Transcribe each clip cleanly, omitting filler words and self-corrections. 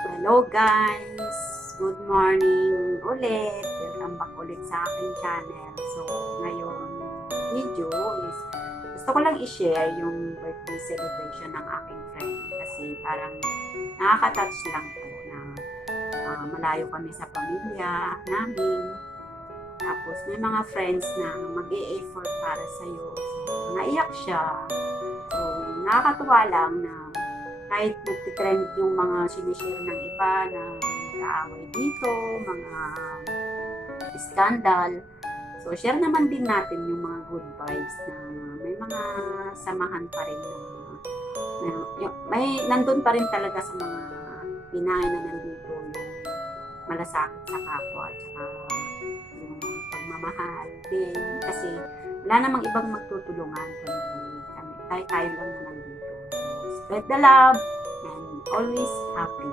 Hello guys! Good morning ulit! Welcome back ulit sa aking channel. So, ngayon video is gusto ko lang i-share yung birthday celebration ng aking friend. Kasi parang nakaka-touch lang po na malayo kami sa pamilya namin. Tapos may mga friends na mag-e-effort para sa'yo. So, naiyak siya. So, nakakatuwa lang na kahit nagtitrend yung mga sinishare ng iba na nag-aaway dito, mga scandal. So, share naman din natin yung mga good vibes na may mga samahan pa rin may nandun pa rin talaga sa mga Pinay na nandito yung malasakit sa kapwa at saka yung pagmamahal din. Kasi wala namang ibang magtutulungan kundi kami. Tayo lang na nandito. Spread the love and always happy.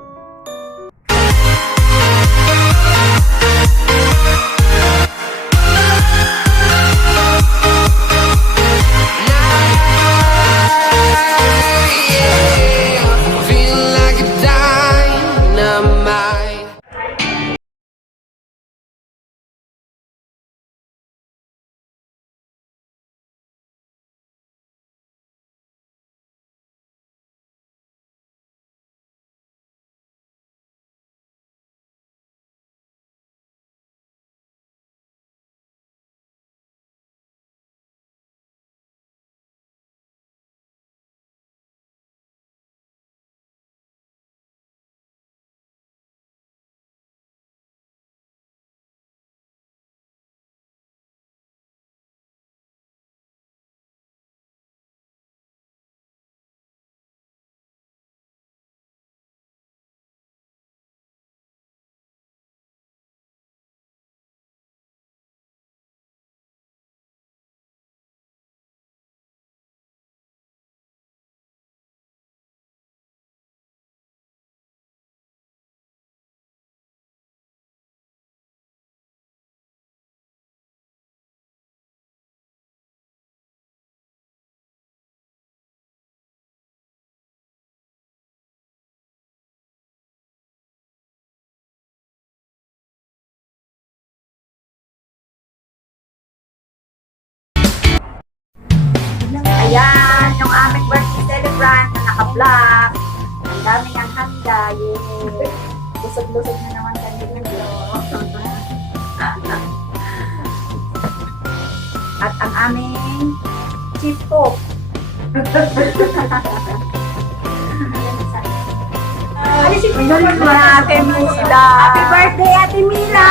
Ayan, yung aming birthday celebrant na naka-vlog. Ang daming ang handa. Yay! Lusog-lusog na naman kami nito. At ang aming chief cook. Ate Mila! Happy birthday, Ate Mila!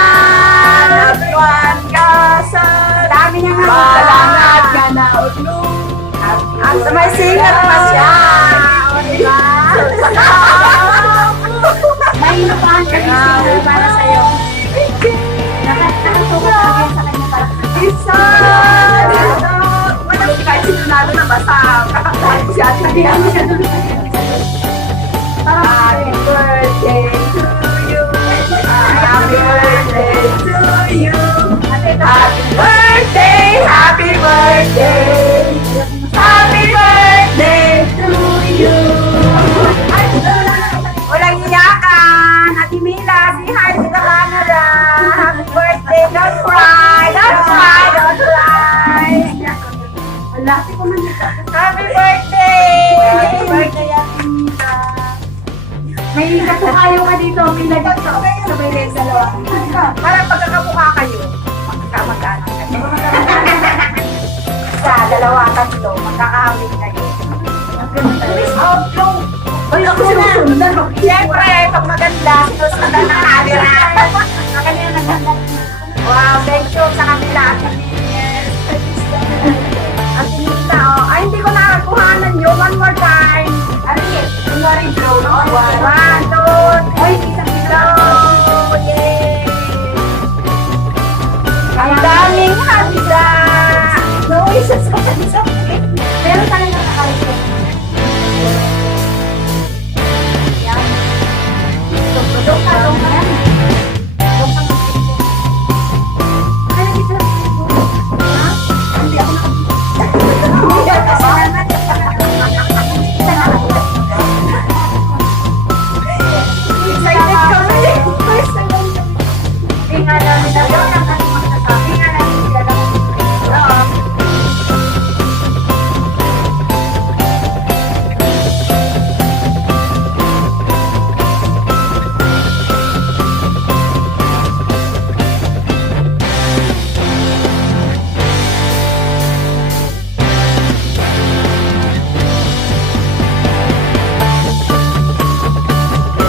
Everyone, kasal! Dami niyang salamat ka na at may singer pa siya. Diba? May inupahan kami singer para sa'yo. Nakatutok kami sa kanya para isa! Wala kahit sinunalo na basta kakakain siya. Hindi siya doon. Happy birthday to you. Happy birthday to you. Happy birthday, happy birthday. Happy birthday to you. Walang iyakan. Ate Mila, si hi to the camera. Happy birthday. Don't cry. Don't cry. Don't cry. Happy birthday. Happy birthday, Ate Mila. May kayo ka dito. May lagay ka. Sabay rin dalawa. Parang pagkakamukha kayo. Magkakamag-anak kayo. Isa, dalawa, tatlo. Magkakahawin kayo. Please outflow. Uy, ako sinusundan. Siyempre, pag maganda, sinusundan ng camera. Kanina naganda. Wow, thank you sa kanila. At tinita, oh. Ay, hindi ko nakakuhanan yun. One more time. Ano yun? Kunwari, bro. One, two. Ay, isa